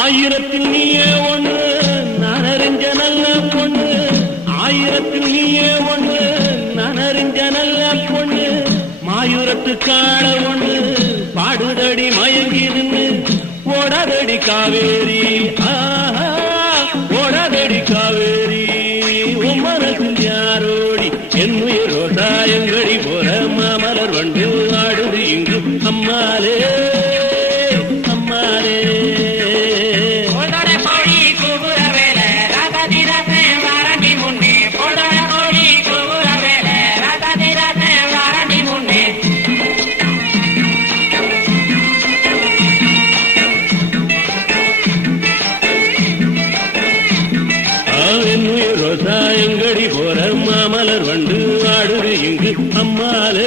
ஆயிரத்தில் நீயே ஒன்று நான் அறிஞ்ச நல்ல பொண்ணு, ஆயிரத்தில் நீயே ஒன்று நான் அறிஞ்ச நல்ல பொண்ணு, மாயூரத்து காண ஒண்ணு பாடுதடி மயங்கி நின்று ஓடாதடி காவேரி, ஆஹா ஓடாதடி காவேரி, உம்மனத்தில் யாரோடி என்னுயிரோ தாயங்கடி போற மாமலர் வண்டு ஆடுது இங்கு அம்மாலே அம்மாலே. சாயங்கடி போற மாமலர் வண்டு ஆடுது இங்கு அம்மாலே.